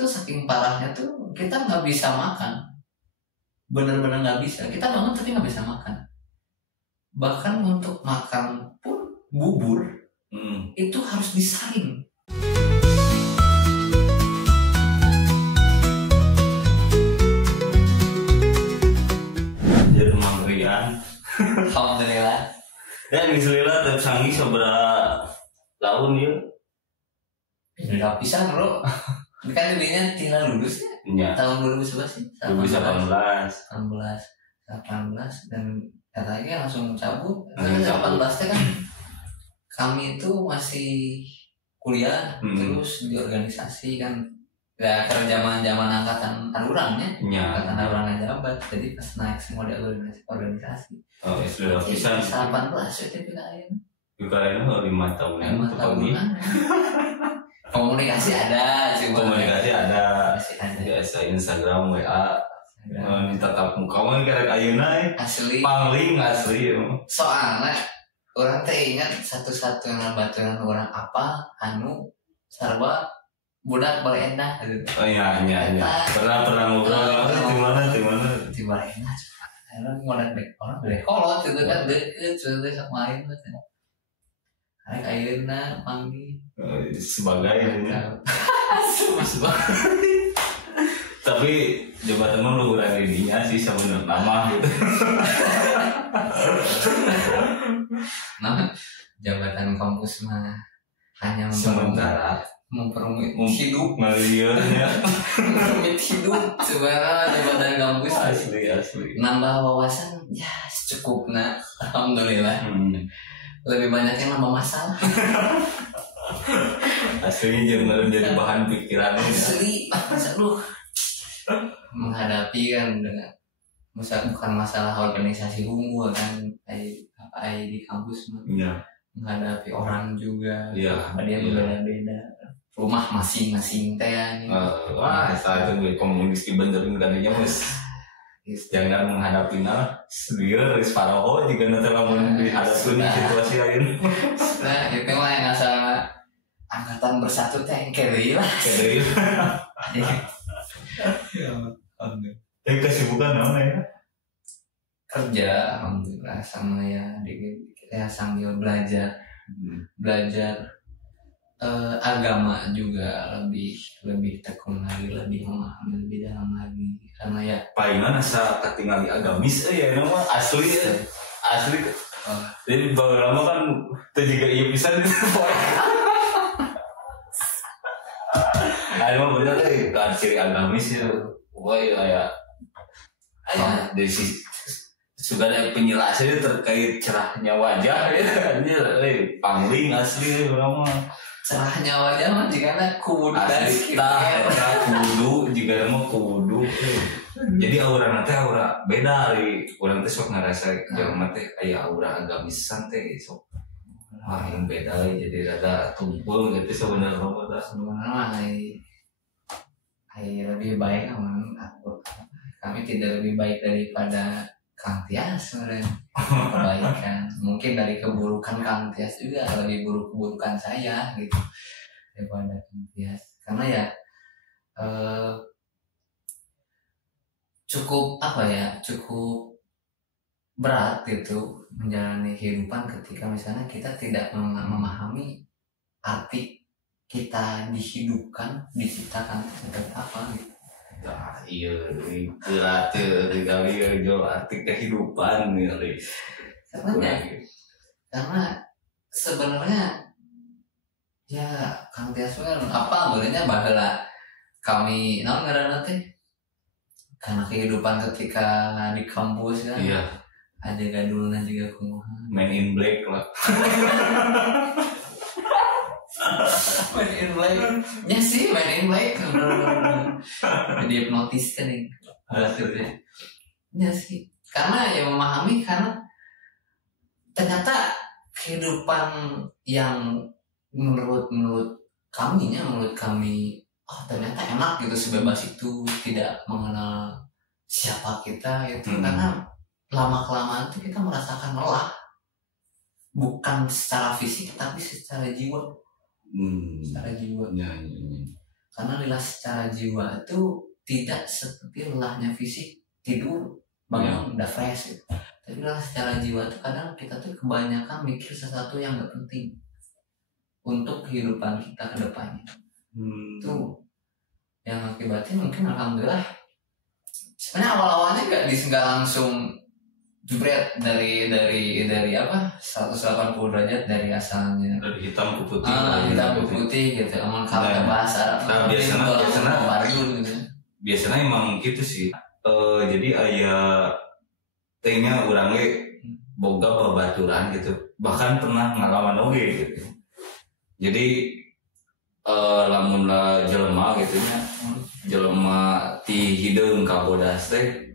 tuh saking parahnya tuh kita nggak bisa makan, bener-bener nggak bisa. Kita bangun tapi nggak bisa makan. Bahkan untuk makan pun bubur itu harus disaring. Jadi mangrian. Alhamdulillah. Ya misalnya tetap sanggih seberapa tahun ya? Udah pisan bro. Kan lebihnya tinggal lulus ya. Iya. Tahun 2011 sih. 2018 dan katanya langsung cabut. Langsung cabut. 18 kan kami itu masih kuliah terus di organisasi kan. Ya karena zaman angkatan arurangnya. Iya. Angkatan arurangnya jabat. Jadi pas naik semua di organisasi. Oh, sudah pisan. 18 ya TPKN. Bukannya 5 tahun ya. 5 tahunan. Komunikasi ada, Komunikasi ada. Masih ada. Biasa Instagram, WA. Tetap muka mah karek ayeuna Asli. pangling asli. Soalnya orang teh ingat satu-satunya baturan orang apa anu sarwa budak Balenda gitu. Oh iya. Pernah ngobrol di mana? Di Balenda. Karena modal orang dari kolot gitu kan deket sudah sama lain gitu. Karek ayeuna panggil sebagai tapi jabatan mah luhuran dirinya sih sebenarnya nama gitu. Nah, jabatan kampus mah hanya Sementara memperumit hidup, ngeliurnya memperumit hidup sebenarnya jabatan kampus asli. nambah wawasan ya secukupnya, alhamdulillah. Lebih banyak yang nambah masalah. Aslinya jangan jadi bahan pikiran Asli, aduh. Menghadapi kan dengan bukan masalah organisasi unggul kan, kayak di kampus mah. Iya. Menghadapi orang juga. Iya. Dia berbeda-beda. Rumah masing-masing teh ya. Wah, saat itu komunis dibenerin tadinya mas. Jangan menghadapinya sendiri Faroho jika nanti lamun dihadapin di situasi lain. Nah itu mah yang asal angkatan bersatu teh kiri lah. Kiri. Tapi kesibukan namanya Kerja alhamdulillah sama ya sambil belajar agama juga lebih tekun lagi, lebih memahami lebih dalam lagi karena ya palingan asa ketinggalan agamis ya nama asli. Jadi lama kan juga iya pisan gitu. Mah bener kan ciri agamis ya. Wah ya dari sisi segala penjelasannya terkait cerahnya wajah ya kan pangling asli lama. cerahnya wajah mah jika kudu asli kudu jika nama kudu. Jadi aura nanti aura beda dari orang teh sok ngerasa jangan nanti kayak aura agamisan teh sok yang beda jadi rada tumpul gitu sebenarnya lebih baik kami tidak lebih baik daripada Kang Tias sebenarnya. Kebaikan mungkin dari keburukan Kang Tias juga lebih buruk keburukan saya gitu daripada Kang Tias karena ya cukup berat gitu menjalani kehidupan ketika misalnya kita tidak memahami arti kita dihidupkan diciptakan seperti apa gitu. Nah, iya, berat kali jual arti kehidupan nih. Karena sebenarnya ya Kang Tias kan apa sebenarnya bahwa kami naon ngaranna teh karena kehidupan ketika di kampus kan. Iya. Ada gadulna juga kumaha. Man in Black lah. Man in Black. Ya sih Man in Black. Dia hipnotis kan nih. Ya sih. Karena ya memahami karena ternyata kehidupan yang menurut kami ternyata enak gitu sebebas itu tidak mengenal siapa kita itu karena lama-kelamaan tuh kita merasakan lelah bukan secara fisik tapi secara jiwa. Secara jiwa. Ya. Karena lelah secara jiwa itu tidak seperti lelahnya fisik, tidur bangun udah fresh gitu. Tapi lelah secara jiwa itu kadang kita tuh kebanyakan mikir sesuatu yang gak penting untuk kehidupan kita ke depannya. Itu yang akibatnya mungkin alhamdulillah sebenarnya awal-awalnya nggak langsung jebret dari apa 180 derajat dari asalnya dari hitam ke putih. Hitam ke putih gitu. Emang kalau bahasa biasanya emang gitu sih. Jadi aya tehnya urang ge boga babaturan gitu. Bahkan pernah ngalaman oge gitu. Jadi lamun jelema gitu nya jelema ti hideung ka bodas teh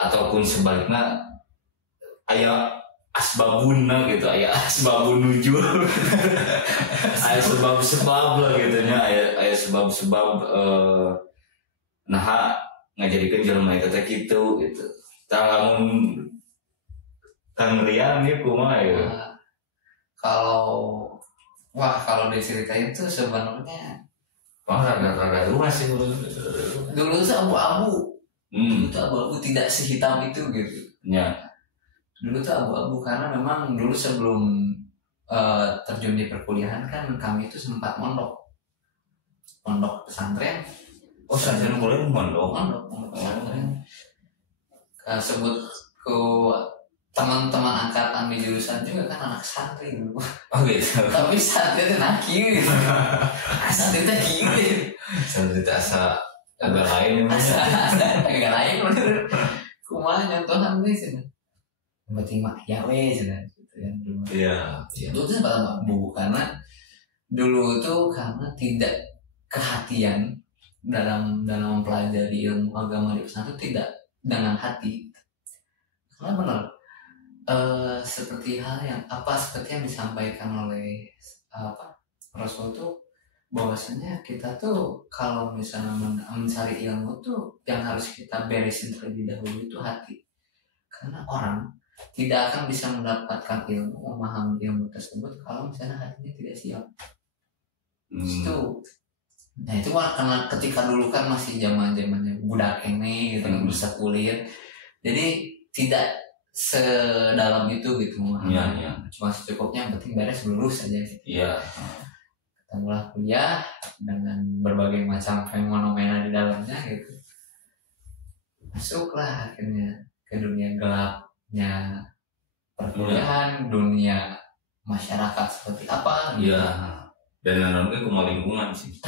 ataupun sebaliknya aya asbabunna gitu, aya asbabun nujul. Aya sebab-sebab lah gitu nya, aya sebab-sebab nah ngajadikeun jelema eta teh kitu gitu. Tah lamun Kang Rian ieu kumaha ya? Kalau diceritain tuh sebenarnya rada luas sih dulu tuh abu-abu. Dulu tuh abu-abu, tidak sehitam itu gitu. Ya. Dulu tuh abu-abu karena memang dulu sebelum terjun di perkuliahan kan kami itu sempat mondok pesantren. Pesantren boleh mondok pesantren. Sebut ke teman-teman angkatan di jurusan juga kan anak santri dulu. Oh gitu. Tapi santri itu nak kieu gitu. Santri itu kieu. Santri itu asa agak lain asa agak lain bener. Kumaha nyontohan teh cenah. Penting mah ya we cenah gitu yang dulu. Iya. Dulu tuh sempat mabuk karena dulu tuh karena tidak kehatian dalam mempelajari ilmu agama di pesantren tidak dengan hati. Karena benar seperti yang disampaikan oleh Rasul tuh bahwasanya kita tuh kalau misalnya mencari ilmu tuh yang harus kita beresin terlebih dahulu itu hati, karena orang tidak akan bisa mendapatkan ilmu, memahami ilmu tersebut kalau misalnya hatinya tidak siap. Itu nah itu karena ketika dulu kan masih zamannya budak ini gitu bisa kuliah, jadi tidak sedalam itu gitu cuma secukupnya yang penting beres lulus aja gitu. Kita mulai kuliah dengan berbagai macam fenomena di dalamnya gitu, masuklah akhirnya ke dunia gelapnya perkuliahan, dunia masyarakat seperti apa gitu. Dan nanti kumaha lingkungan sih.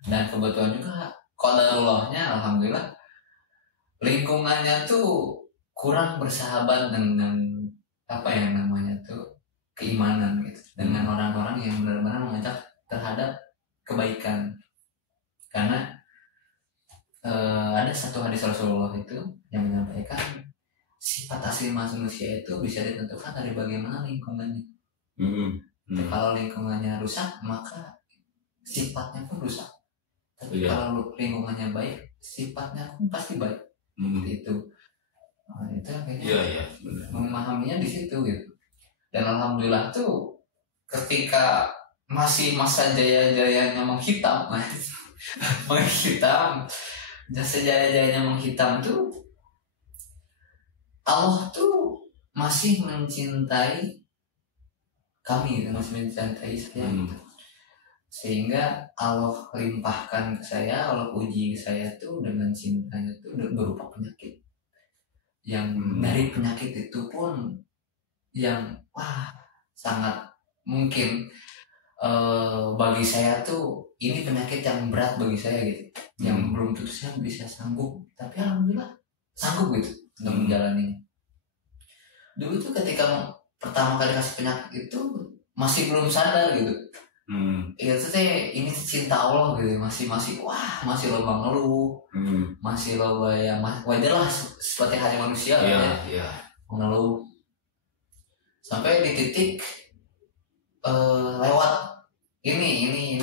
Dan kebetulan juga qadarullah-nya alhamdulillah lingkungannya tuh kurang bersahabat dengan apa yang namanya tuh keimanan gitu, dengan orang-orang yang benar-benar mengajak terhadap kebaikan. Karena ada satu hadis Rasulullah itu yang menyampaikan sifat asli manusia itu bisa ditentukan dari bagaimana lingkungannya. Kalau lingkungannya rusak maka sifatnya pun rusak. Tapi kalau lingkungannya baik sifatnya pun pasti baik. Itu. Nah, itu akhirnya memahaminya di situ gitu. Dan alhamdulillah tuh ketika masih masa jaya-jayanya menghitam jasa jaya-jayanya menghitam tuh Allah tuh masih mencintai kami, masih mencintai saya gitu. Sehingga Allah limpahkan ke saya, Allah uji saya tuh dengan cintanya tuh berupa penyakit. Yang dari penyakit itu pun yang sangat mungkin bagi saya tuh ini penyakit yang berat bagi saya gitu, yang belum tentu saya bisa sanggup, tapi alhamdulillah sanggup gitu untuk menjalaninya. Dulu tuh ketika pertama kali kasih penyakit itu masih belum sadar gitu. Itu teh ini cinta Allah gitu, masih loba ngeluh, masih loba ya wajar lah seperti hati manusia mengeluh sampai di titik lewat ini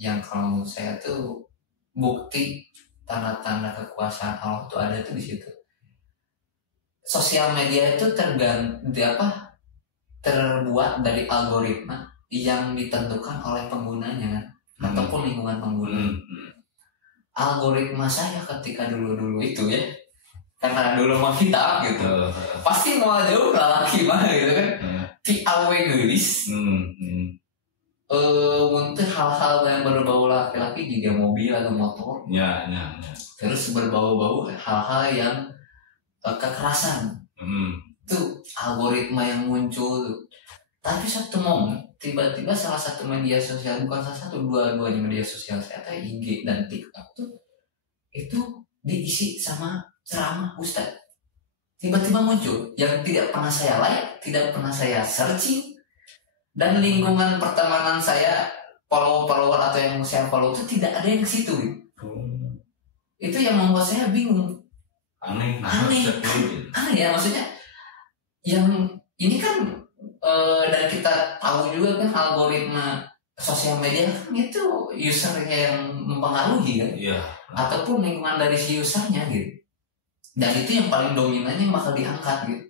yang kalau saya tuh bukti tanda-tanda kekuasaan Allah tuh ada tuh di situ. Sosial media itu terbuat dari algoritma yang ditentukan oleh penggunanya kan. ataupun lingkungan pengguna. Algoritma saya ketika dulu itu ya, karena dulu mah kita gitu, pasti mau jauh laki mah gitu kan, ti awe geulis. Untuk hal-hal yang berbau laki-laki juga mobil atau motor. Ya. Terus berbau-bau hal-hal yang kekerasan. Itu algoritma yang muncul. Tapi satu momen tiba-tiba salah satu media sosial, bukan salah satu, dua-duanya media sosial saya, IG dan TikTok tuh itu diisi sama ceramah ustadz. Tiba-tiba muncul yang tidak pernah saya like, tidak pernah saya searching, dan lingkungan pertemanan saya, follower atau yang saya follow itu tidak ada yang ke situ. Itu yang membuat saya bingung. Aneh ya, maksudnya yang ini kan dan kita tahu juga kan algoritma sosial media kan itu usernya yang mempengaruhi kan, ataupun lingkungan dari si usernya gitu. Dan itu yang paling dominannya bakal diangkat gitu.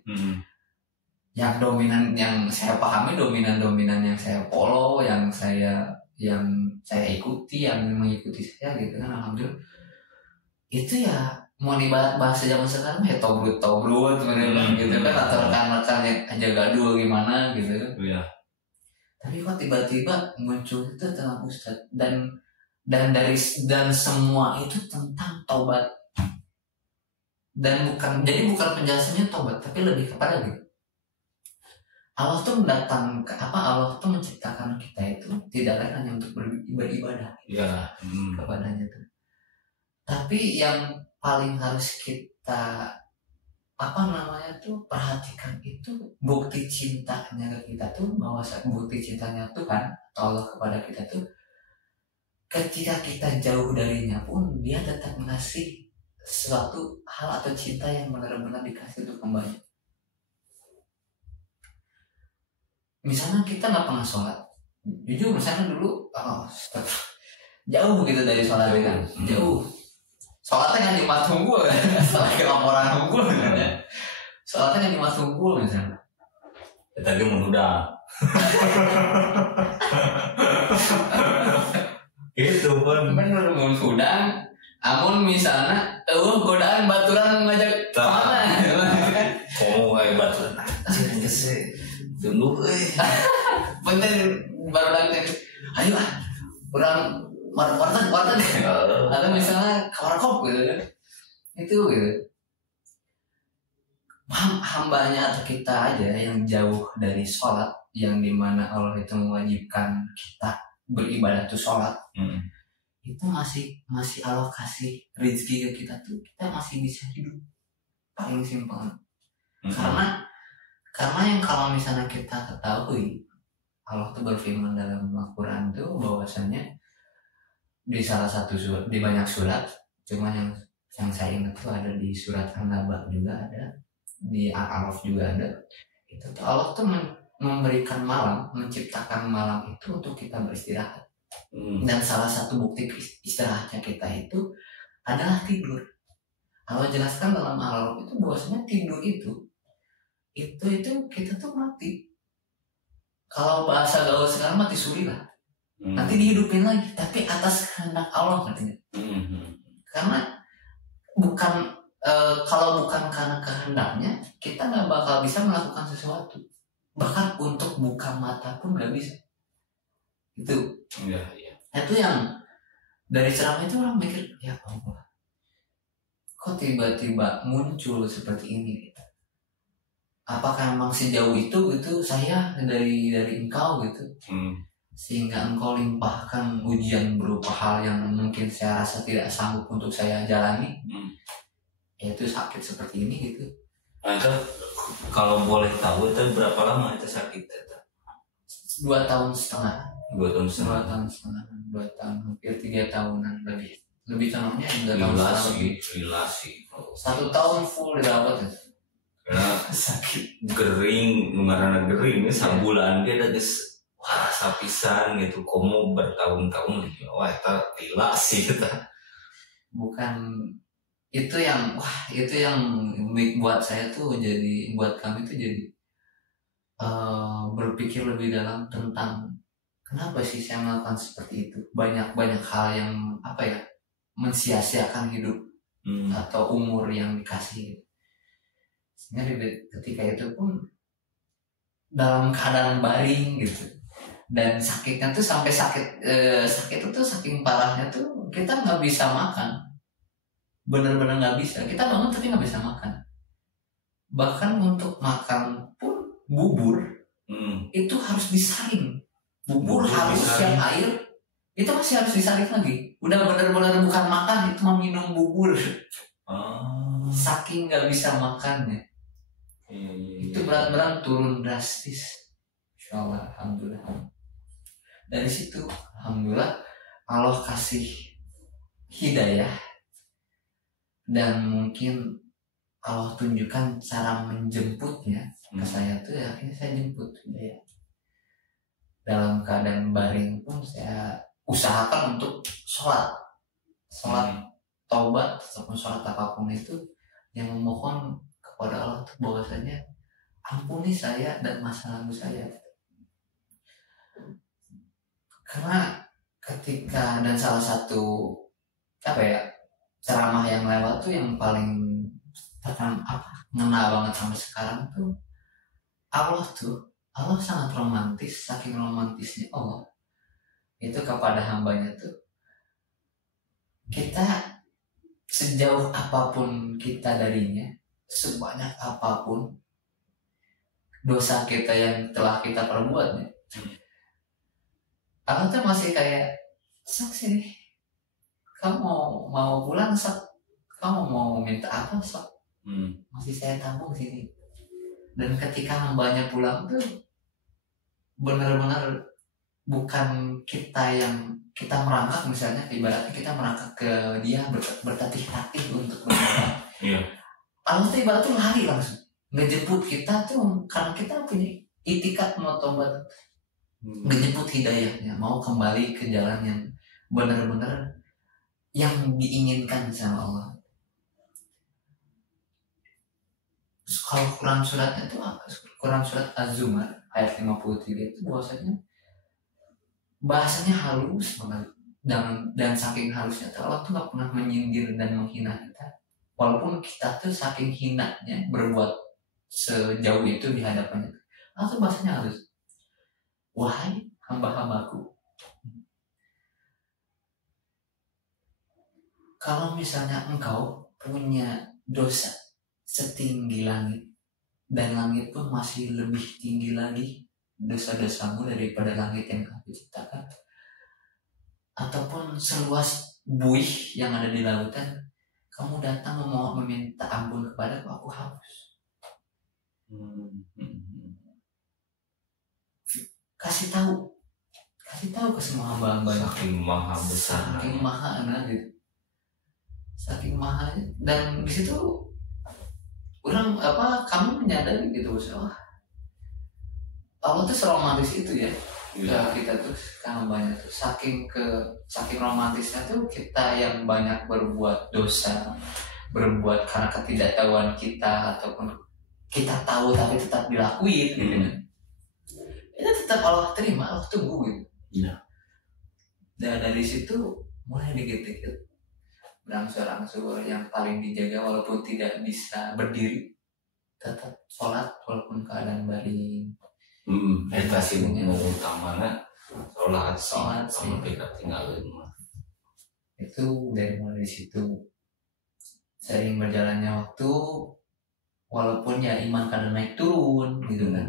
Yang dominan, yang saya pahami dominan yang saya follow, yang saya ikuti, yang mengikuti saya gitu kan, alhamdulillah. Itu ya mau dibahas bahasa zaman sekarang ya tobrut gitu kan, atau rekan-rekan yang aja gaduh gimana gitu kan. Tapi kok tiba-tiba muncul itu tentang ustadz dan semua itu tentang taubat. Dan bukan penjelasannya taubat, tapi lebih kepada gitu. Allah tuh Allah tuh menciptakan kita itu tidak lain hanya untuk beribadah kepadanya tuh. Tapi yang paling harus kita perhatikan itu bukti cintanya ke kita tuh, bahwa bukti cintanya Tuhan atau Allah kepada kita tuh ketika kita jauh darinya pun dia tetap mengasih suatu hal atau cinta yang benar-benar dikasih untuk kembali. Misalnya kita nggak pernah sholat, jujur misalnya dulu jauh gitu dari sholat kan, jauh. Sholatnya kan di mas unggul kan, sholatnya laporan unggul kan ya. Sholatnya kan di mas unggul misalnya. Tadi menudang. Itu pun. Bener menudang. Amun misalnya, godaan baturan ngajak kemana? Komo kayak baturan. Kese, tunduk. Penting baru lagi. Ayo lah, kurang warna deh. Atau misalnya kawarkop gitu kan. Itu gitu. Hambanya atau kita aja yang jauh dari sholat, yang dimana Allah itu mewajibkan kita beribadah tuh sholat. Itu masih Allah kasih rezeki ke kita tuh, kita masih bisa hidup. Paling simpel. Karena yang kalau misalnya kita ketahui, Allah tuh berfirman dalam Al-Quran tuh bahwasanya di salah satu surat, di banyak surat, cuma yang saya ingat tuh ada di surat An-Naba juga ada, di Al-Araf juga ada. Itu tuh Allah tuh memberikan malam, menciptakan malam itu untuk kita beristirahat. Dan salah satu bukti istirahatnya kita itu adalah tidur. Allah jelaskan dalam Al-Araf itu bahwasanya tidur itu kita tuh mati. Kalau bahasa gaul sekarang mati suri lah. Nanti dihidupin lagi, tapi atas kehendak Allah katanya. Karena kalau bukan karena kehendaknya, kita nggak bakal bisa melakukan sesuatu. Bahkan untuk buka mata pun nggak bisa. Itu. Itu yang dari ceramah itu orang mikir, ya Allah, kok tiba-tiba muncul seperti ini? Apakah memang sejauh itu saya dari engkau gitu? Sehingga engkau limpahkan ujian berupa hal yang mungkin saya rasa tidak sanggup untuk saya jalani, yaitu sakit seperti ini gitu. Nah, itu kalau boleh tahu itu berapa lama itu sakit itu? 2 tahun setengah. 2 tahun setengah. 2 tahun hampir 3 tahunan lebih contohnya 2 tahun setengah. Relasi. 1 tahun full dirawat. Karena sakit, gering, numarana gering, sabulan dia ada wah sapisan gitu, komo bertahun-tahun gitu. Wah itu gila sih kita. Bukan itu yang buat saya tuh buat kami tuh jadi berpikir lebih dalam tentang kenapa sih saya melakukan seperti itu, banyak hal yang apa ya, mensia-siakan hidup atau umur yang dikasih. Sehingga ketika itu pun dalam keadaan baring gitu, dan sakitnya tuh sampai sakit itu tuh saking parahnya tuh kita nggak bisa makan, bener-bener nggak bisa. Kita bangun tapi nggak bisa makan, bahkan untuk makan pun bubur itu harus disaring. Bubur harus disaring. yang air itu masih harus disaring lagi. Udah bener-bener bukan makan, itu mau minum bubur. Saking nggak bisa makannya. Itu berat-berat turun drastis. Insyaallah, alhamdulillah. Dari situ alhamdulillah Allah kasih hidayah, dan mungkin Allah tunjukkan cara menjemputnya ke saya tuh ya, akhirnya saya jemput hidayah. Dalam keadaan baring pun saya usahakan untuk sholat taubat ataupun sholat apapun itu yang memohon kepada Allah tuh bahwasanya ampuni saya dan masa lalu saya. Karena ketika, dan salah satu apa ya, ceramah yang lewat tuh yang paling ngena banget sampai sekarang tuh, Allah sangat romantis. Saking romantisnya Allah itu kepada hambanya tuh, kita sejauh apapun kita darinya, sebanyak apapun dosa kita yang telah kita perbuat nih, Allah tuh masih kayak, sok sini, kamu mau pulang, sok, kamu mau minta apa, sok, masih saya tampung sini. Dan ketika hambanya pulang tuh benar-benar bukan kita yang kita merangkak, misalnya ibaratnya kita merangkak ke dia, bertatih-tatih untuk berdoa. Allah tuh ibaratnya lari langsung ngejemput kita tuh, karena kita punya itikat mau tobat, ngejemput hidayahnya, mau kembali ke jalan yang benar-benar yang diinginkan sama Allah. Kalau Quran suratnya itu apa? Quran surat Az-Zumar ayat 53 itu bahasanya halus banget, dan saking halusnya tuh Allah tuh gak pernah menyindir dan menghina kita, walaupun kita tuh saking hinanya berbuat sejauh itu di hadapannya. Allah tuh bahasanya halus. Wahai hamba-hambaku, kalau misalnya engkau punya dosa setinggi langit, dan langit pun masih lebih tinggi lagi dosa-dosamu daripada langit yang aku ciptakan, ataupun seluas buih yang ada di lautan, kamu datang memohon meminta ampun kepadaku, aku hapus. Kasih tahu ke semua hamba-hamba, saking maha besar, saking maha gitu, saking maha. Dan di situ orang kamu menyadari gitu, bahwa Allah tuh seromantis itu ya. Kita tuh hambanya tuh saking romantisnya tuh, kita yang banyak berbuat dosa, berbuat karena ketidaktahuan kita, ataupun kita tahu tapi tetap dilakuin gitu kan, itu tetap Allah terima, Allah tunggu gitu. Dan dari situ mulai dikit-dikit berangsur-angsur, yang paling dijaga walaupun tidak bisa berdiri, tetap sholat walaupun keadaan baring. Meditasi utamanya sholat sih. Kita tinggalin itu. Dari mulai situ sering berjalannya waktu, walaupun ya iman kadang naik turun gitu kan.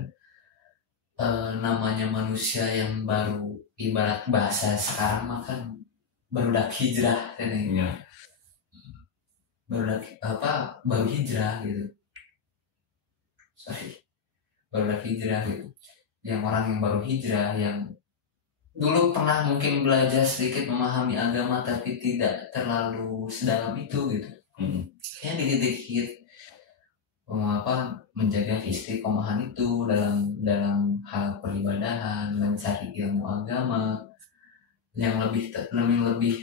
Namanya manusia yang baru, ibarat bahasa sekarang makan barudak hijrah ini. Baru hijrah gitu. Barudak hijrah gitu. Yang orang yang baru hijrah, yang dulu pernah mungkin belajar sedikit memahami agama tapi tidak terlalu sedalam itu gitu. Kayak dikit-dikit menjaga istiqomahan itu dalam hal peribadahan, mencari ilmu agama, yang lebih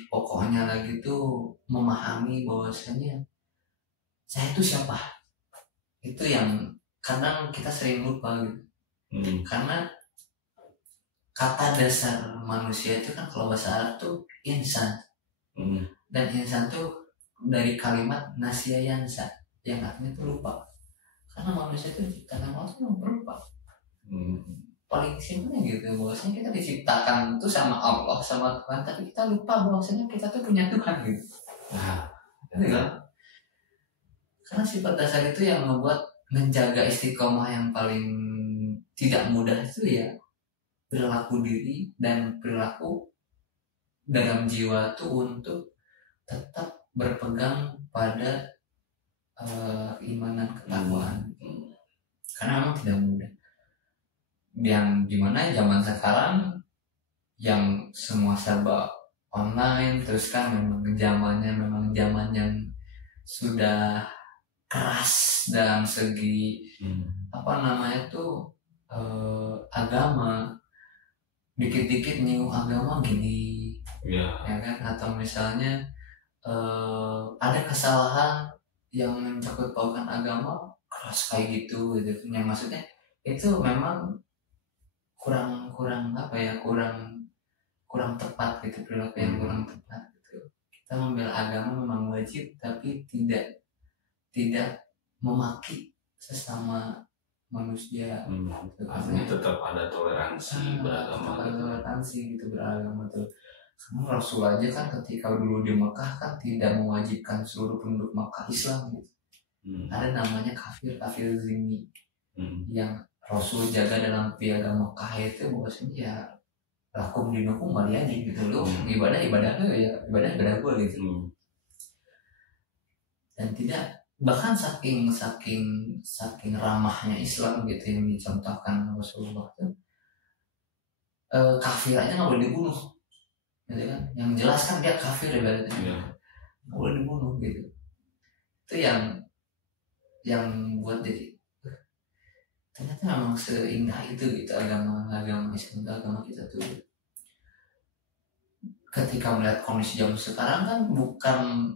pokoknya lagi tuh memahami bahwasanya saya itu siapa. Itu yang kadang kita sering lupa gitu. Karena kata dasar manusia itu kan kalau bahasa Arab tuh insan. Dan insan tuh dari kalimat nasya yansa, yang artinya itu lupa. Karena manusia itu diciptakan Allah tuh lupa. Paling simpelnya gitu, bahwasanya kita diciptakan tuh sama Allah, sama Tuhan, tapi kita lupa bahwasanya kita tuh punya Tuhan gitu. Nah, gitu kan? Karena sifat dasar itu yang membuat menjaga istiqomah yang paling tidak mudah itu ya perilaku diri dan perilaku dalam jiwa tuh untuk tetap berpegang pada iman dan ketakwaan. Karena memang tidak mudah. Yang dimana zaman sekarang yang semua serba online, terus kan memang zaman yang sudah keras dalam segi agama, dikit-dikit nyinggung agama gini, ya kan, atau misalnya ada kesalahan yang mencangkut pautkan agama keras kayak gitu, yang maksudnya itu memang kurang tepat gitu, perilaku yang kurang tepat gitu. Kita membela agama memang wajib, tapi tidak memaki sesama manusia. Artinya tetap ada toleransi beragama. Beragama tuh. Karena Rasul aja kan ketika dulu di Mekah kan tidak mewajibkan seluruh penduduk Mekah Islam gitu. Ada namanya kafir zimmi yang Rasul jaga dalam piagam Mekah itu, bahwasanya ya lakum dinukum waliyadin gitu loh. Ibadah gue gitu. Dan tidak, bahkan saking ramahnya Islam gitu yang dicontohkan Rasulullah itu, kafir aja nggak boleh dibunuh, gitu kan? Yang jelas kan dia kafir ya berarti, nggak boleh dibunuh gitu. Itu yang buat jadi ternyata memang seindah itu gitu agama Islam, agama kita tuh. Ketika melihat kondisi zaman sekarang kan bukan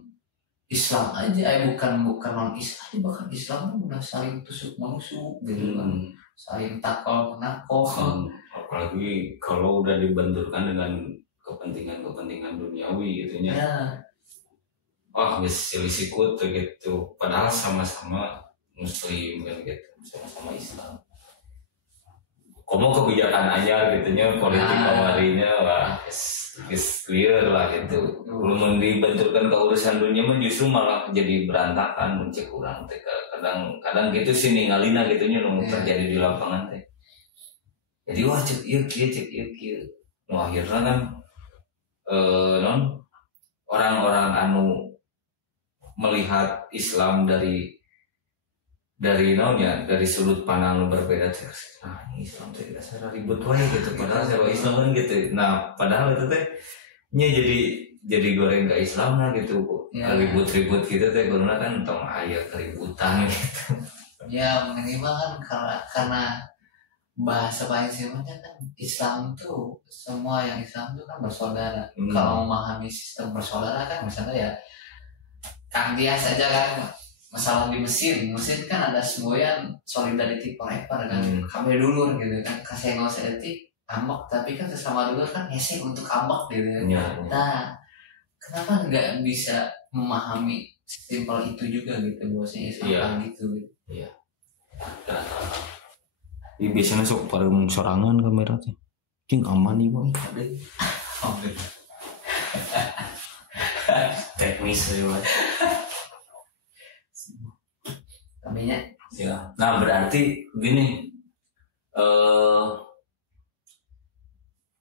Islam aja, bukan non Islam, bahkan Islam udah saling tusuk menusuk gitu kan, saling takol menakol. Apalagi kalau udah dibenturkan dengan kepentingan duniawi gitunya. Ya. Wah, selisih kut gitu. Padahal sama-sama Muslim kan gitu, sama-sama Islam. Komo kebijakan aja gitunya, politik kamarinya wah is clear lah gitu. Belum dibenturkan ke urusan dunia mah justru malah jadi berantakan, mencek kurang teh. Kadang gitu sih ningalina gitunya nu terjadi di lapangan teh. Jadi wah cek ieu kieu. Nu akhirnya kan orang-orang anu melihat Islam dari sudut pandang berbeda, nah Islam teh kita secara ribut wae gitu, padahal secara Islam kan gitu. Nah padahal itu teh nya jadi goreng ke Islam lah gitu, ribut-ribut gitu teh, karena kan tong aya keributan gitu. Ya minimal kan karena bahasa paling simpelnya kan Islam tuh, semua yang Islam tuh kan bersaudara. Kalau memahami sistem bersaudara kan misalnya ya Kang Dias saja kan, masalah di Mesir kan ada semboyan solidarity forever kan, kami dulur gitu kan, kasih ngosek etik ambek, tapi kan sesama dulur kan ngesek untuk ambek gitu kan. Nah kenapa nggak bisa memahami simpel itu juga gitu, bosnya Islam gitu. Iya. Biasanya sok pareng sorangan kamera teh, cing aman nih boy. Teknis lewat. Ya. Nah berarti gini,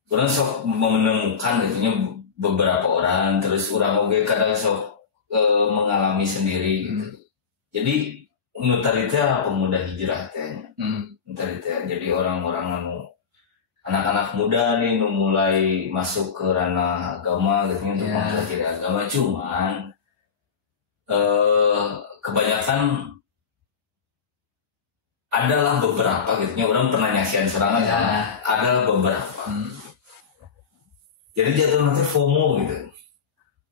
orang sok menemukan gitunya beberapa orang, terus orang oge kadang sok mengalami sendiri gitu. Jadi mutarita pemuda hijrah teh. Mutarita jadi orang-orang anak-anak muda nih mulai masuk ke ranah agama gitu untuk mempelajari agama, cuman kebanyakan adalah beberapa gitu, orang pernah nyaksian serangan adalah beberapa. Jadi jatuh nanti FOMO gitu.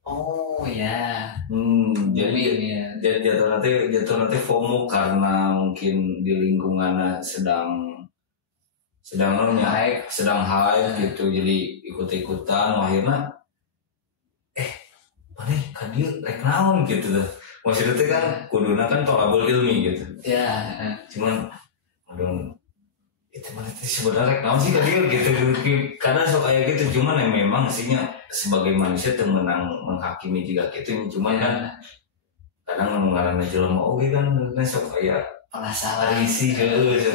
Oh ya. Jadi jatuh nanti FOMO karena mungkin di lingkungannya sedang sedang hype gitu, jadi ikut-ikutan akhirnya mana kan dia rek naon gitu tuh. Maksudnya kan kuduna kan tolabul ilmi gitu. Ya. Cuman aduh itu mana sebenarnya rek naon sih kan dia gitu. Karena sok kayak gitu, cuman yang memang aslinya sebagai manusia temenang menghakimi juga gitu. Cuman kan kadang mengarahnya jelema oke kan sok kayak penasaran isi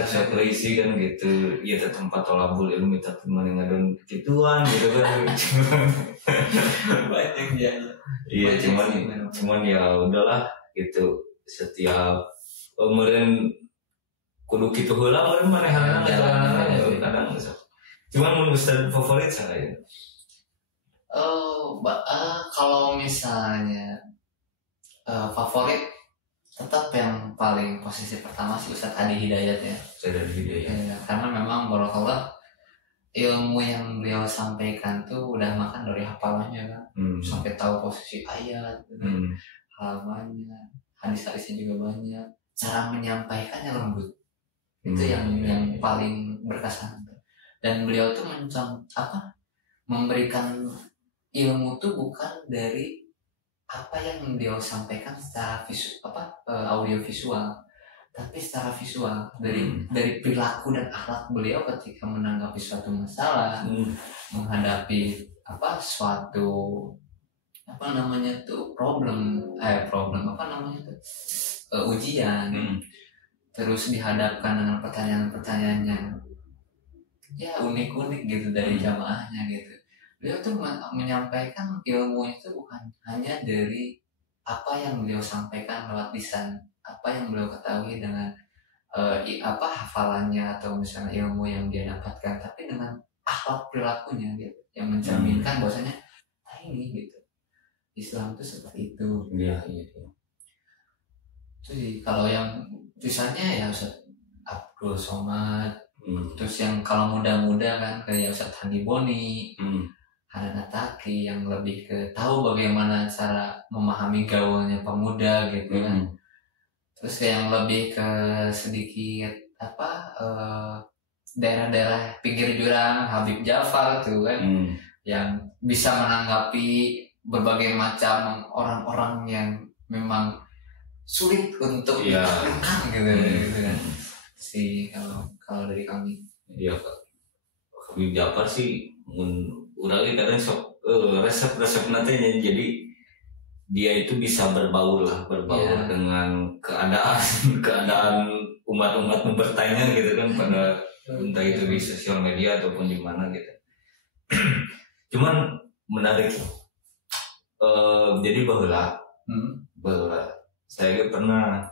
sok isi kan gitu. Ya tempat tolabul ilmi tapi mana ngadon gituan gitu kan. banyak ya. Iya cuman ya udahlah gitu, setiap kemarin kudu gitu heula meureun manehanna kadang cuman mun ustad favorit saya kalau misalnya favorit tetap yang paling posisi pertama sih Ustadz Adi Hidayat ya. Ya, karena memang barakallah ilmu yang beliau sampaikan tuh udah makan dari hafalannya kan, sampai tahu posisi ayat, halamannya, hadis-hadisnya juga banyak, cara menyampaikannya lembut, itu yang paling berkesan. Dan beliau tuh memberikan ilmu tuh bukan dari apa yang beliau sampaikan secara audio visual, tapi secara visual dari perilaku dan akhlak beliau ketika menanggapi suatu masalah, menghadapi suatu ujian, terus dihadapkan dengan pertanyaan-pertanyaan yang ya unik-unik gitu dari jamaahnya gitu. Beliau tuh menyampaikan ilmu itu bukan hanya dari apa yang beliau sampaikan lewat lisan, apa yang beliau ketahui dengan hafalannya atau misalnya ilmu yang dia dapatkan, tapi dengan akhlak perilakunya gitu, yang mencerminkan bahwasanya ini gitu Islam itu seperti itu. Iya. Itu sih kalau yang tulisannya ya Ustaz Abdul Somad, terus yang kalau muda-muda kan kayak Ustaz Handi Boni, Hanan Ataki yang lebih ke tahu bagaimana cara memahami gaulnya pemuda gitu kan. Terus yang lebih ke sedikit daerah-daerah pinggir jurang Habib Jafar tuh kan, yang bisa menanggapi berbagai macam orang-orang yang memang sulit untuk ditemukan gitu kan. Si kalau dari kami. Iya Habib Jafar sih urang kadang sok resep-resep nantinya, jadi dia itu bisa berbaur dengan keadaan umat-umat bertanya gitu kan pada entah itu di sosial media ataupun di mana gitu. Cuman menarik jadi bahwa saya pernah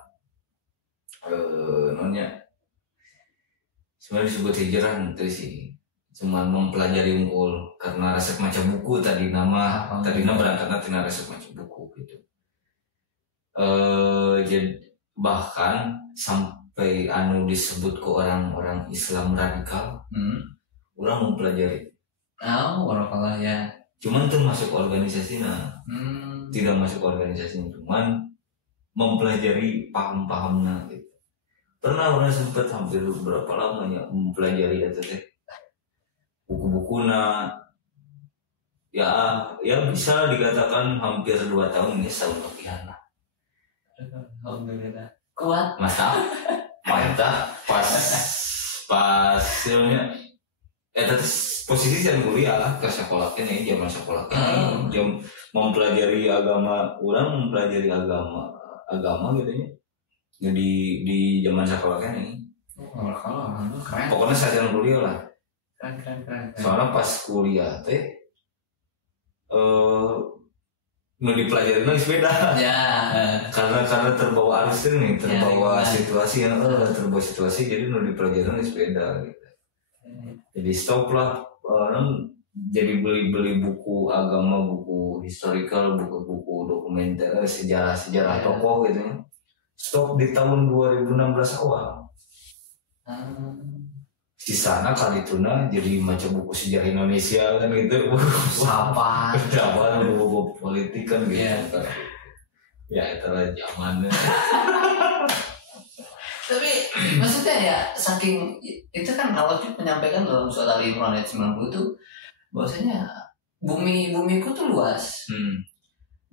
sebenarnya disebut hijrah itu sih cuman mempelajari unggul karena resep maca buku tadinya berangkatnya tina resep maca buku gitu. Jadi bahkan sampai disebut ke orang-orang Islam radikal, orang mempelajari. Warakallah ya. Cuman tuh masuk organisasinya, tidak masuk organisasinya, cuman mempelajari paham-pahamnya gitu. Pernah orang sempat hampir berapa lamanya mempelajari itu teh buku-bukuna ya bisa dikatakan hampir 2 tahun ya setahun lebihan lah. Alhamdulillah kuat mantap pas filmnya terus posisi jam kuliah lah ke sekolah ini zaman sekolah jam mempelajari agama, orang mempelajari agama gitu ya di zaman sekolah ini. Keren. Pokoknya saat kuliah lah. Keren. Soalnya pas kuliah teh dipelajari nulis beda. Ya. Karena terbawa arus nih, terbawa situasi yang terbawa situasi, jadi dipelajari nulis beda gitu. Jadi stop lah, jadi beli buku agama, buku historical, buku dokumenter, sejarah tokoh gitu ya. Stop di tahun 2016 awal. Di sana kali tuna jadi macam buku sejarah Indonesia kan gitu. Apa buku politik kan gitu. Ya itulah zamannya. Tapi maksudnya ya saking itu kan Allah tuh menyampaikan dalam surat Al-Imran ayat 90 tuh bahwasanya bumiku tuh luas.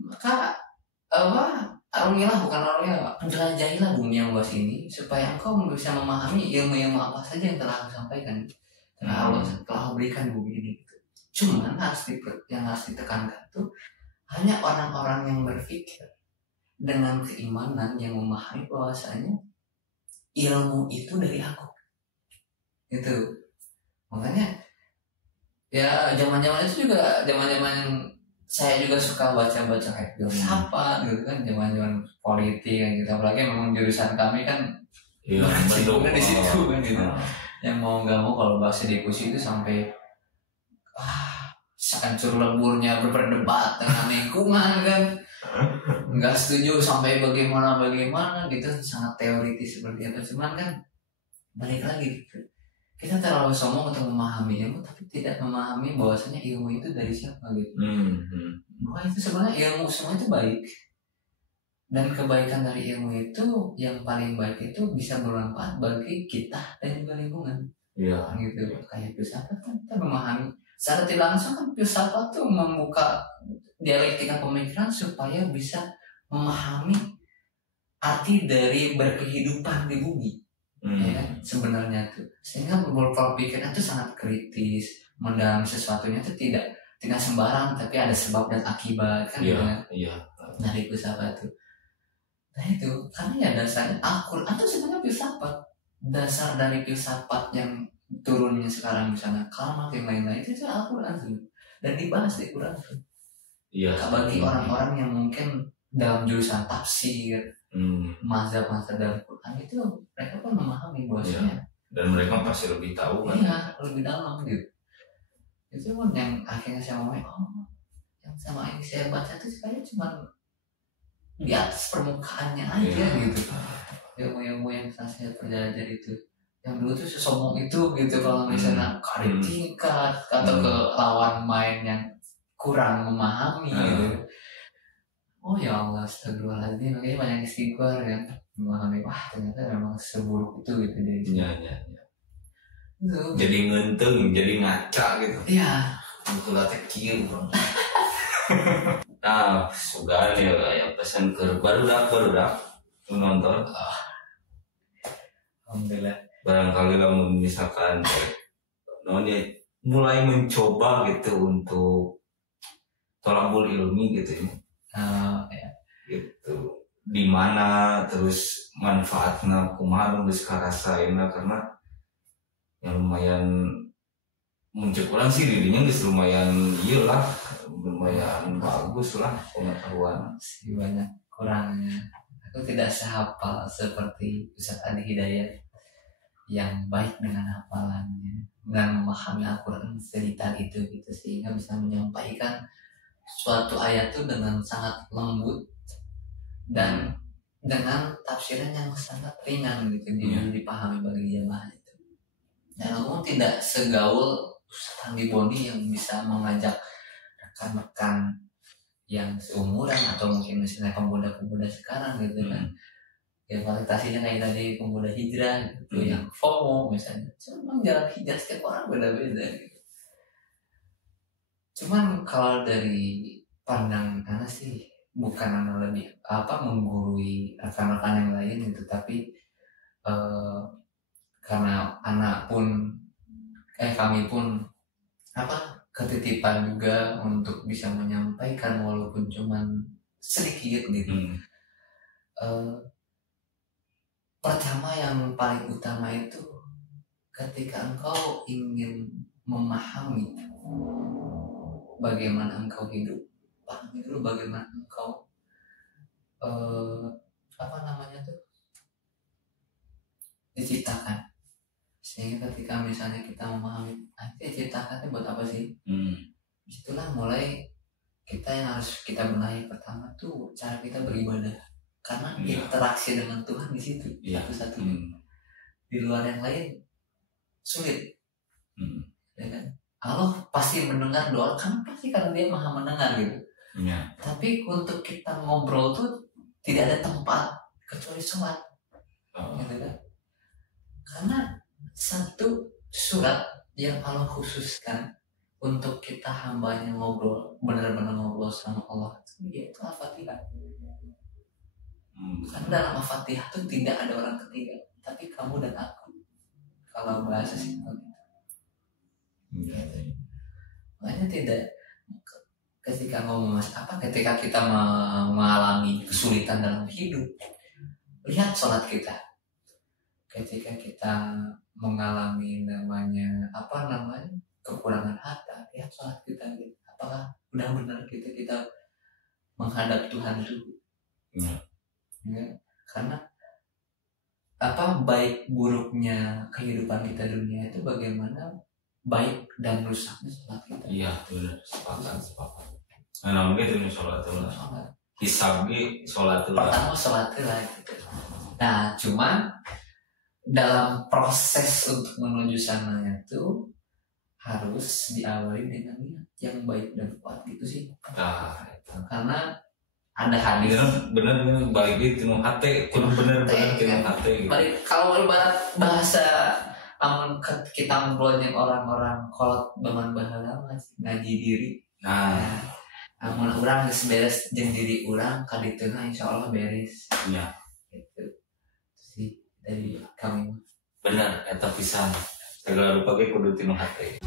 Maka arungilah bukan arungilah, penjelajahilah bumi yang luas ini supaya engkau bisa memahami ilmu-ilmu apa saja yang telah aku sampaikan, telah Allah berikan bumi ini. Cuman yang harus ditekankan tuh hanya orang-orang yang berpikir dengan keimanan yang memahami bahwasanya ilmu itu dari aku. Itu makanya ya zaman-zaman itu juga zaman-zaman saya juga suka baca-baca kayak filsafat gitu kan, zaman-zaman politik kan gitu. Apalagi memang jurusan kami kan betul di situ kan gitu. Yang mau nggak mau kalau bahasa diskusi itu sampai seancur leburnya berdebat dengan lingkungan kan, nggak setuju sampai bagaimana gitu, sangat teoritis seperti itu. Cuman kan balik lagi gitu, kita terlalu sombong untuk memahami ilmu tapi tidak memahami bahwasanya ilmu itu dari siapa gitu. Bahwa itu sebenarnya ilmu semua itu baik, dan kebaikan dari ilmu itu yang paling baik itu bisa bermanfaat bagi kita dan juga lingkungan. Iya. Gitu kayak filsafat kan kita memahami secara tidak langsung kan, filsafat tuh membuka dialektika pemikiran supaya bisa memahami arti dari berkehidupan di bumi. Ya kan sebenarnya tuh, sehingga berpikiran itu sangat kritis, mendalam sesuatunya itu tidak sembarang tapi ada sebab dan akibat kan gitu kan. Dari filsafat tuh. Nah itu karena ya dasarnya Al-Quran itu sebenarnya filsafat. Dasar dari filsafat yang turunnya sekarang misalnya kalimat yang lain-lain itu Al-Quran tuh, dan dibahas di Quran tuh. Bagi orang-orang yang mungkin dalam jurusan tafsir, mazhab-mazhab dalam Quran itu mereka pun memahami bahwasanya dan mereka pasti lebih tahu kan. Iya, lebih dalam gitu. Itu pun yang akhirnya saya ngomong, yang sama ini saya baca itu sebenarnya cuma di atas permukaannya aja gitu. Ilmu-ilmu yang saya pelajari itu, yang dulu tuh sesombong itu gitu, kalau misalnya karir tingkat atau ke lawan main yang kurang memahami gitu. Oh ya Allah, astagfirullahaladzim, makanya banyak istighfar kan, memahami ternyata memang seburuk itu gitu dari jadi ngenteng, jadi ngaca gitu. Iya. Untuk latih kieu. Nah, sugan ya pesan ke baru dah nonton. Alhamdulillah. Barangkali kamu misalkan mulai mencoba gitu untuk tolabul ilmi gitu ya. Ya. Gitu. Di mana terus manfaatnya kumaha geus karasain karena yang lumayan mencukuran sih dirinya geus lumayan lumayan bagus lah pengetahuan. Masih banyak kurangnya. Aku tidak sehafal seperti Ustaz Adi Hidayat yang baik dengan hafalannya dan memahami Al-Quran sedetail itu gitu, sehingga bisa menyampaikan suatu ayat itu dengan sangat lembut dan dengan tafsiran yang sangat ringan gitu, dipahami bagi jemaah itu. Dan aku tidak segaul Ustaz Andi Boni yang bisa mengajak rekan-rekan yang seumuran atau mungkin misalnya pemuda-pemuda sekarang gitu kan. Ya kualitasnya kayak tadi pemuda hijrah gitu, yang FOMO misalnya. Cuma jalan hijrah setiap orang beda-beda gitu. Cuman kalau dari pandang anak sih, bukan anak lebih menggurui rekan-rekan yang lain gitu, tapi karena anak pun kami pun ketitipan juga untuk bisa menyampaikan walaupun cuman sedikit gitu. Pertama yang paling utama itu ketika engkau ingin memahami bagaimana engkau hidup, pahami dulu bagaimana engkau diciptakan. Sehingga ketika misalnya kita memahami diciptakannya buat apa sih, disitulah mulai kita yang harus kita benahi. Pertama tuh cara kita beribadah, karena interaksi dengan Tuhan di situ satu-satunya. Di luar yang lain sulit, ya kan? Allah pasti mendengar doa kan, pasti karena Dia maha mendengar gitu. Tapi untuk kita ngobrol tuh tidak ada tempat kecuali sholat, gitu kan? Karena satu surat yang Allah khususkan untuk kita hambanya ngobrol, benar-benar ngobrol sama Allah, yaitu Al-Fatihah. Karena dalam Al-Fatihah itu tidak ada orang ketiga, tapi kamu dan aku. Kalau bahasa simpel gitu. Makanya tidak, ketika ngomong ketika kita mengalami kesulitan dalam hidup, lihat sholat kita. Ketika kita mengalami kekurangan harta, lihat sholat kita gitu. Apakah benar-benar kita menghadap Tuhan dulu? Ya. Karena baik buruknya kehidupan kita dunia itu bagaimana baik dan rusaknya sholat kita. Iya benar, sepakat. Nah mungkin itu sholat itu lah. Hisabi sholat itu lah. Pertama sholat itu lah gitu. Nah cuman dalam proses untuk menuju sana itu harus diawali dengan niat yang baik dan kuat gitu sih. Karena ada hadis bener balik di tinu hati, bener tinu hati. Balik kalau ibarat bahasa kita ngobrol dengan orang-orang kolot baman bahala ngaji diri. Nah, amun urang geus beres jeung diri urang ka dituna insyaallah beres. Iya. Gitu. Sih dari kami. Bener eta pisan. Segala rupa ge kudu tinu hati.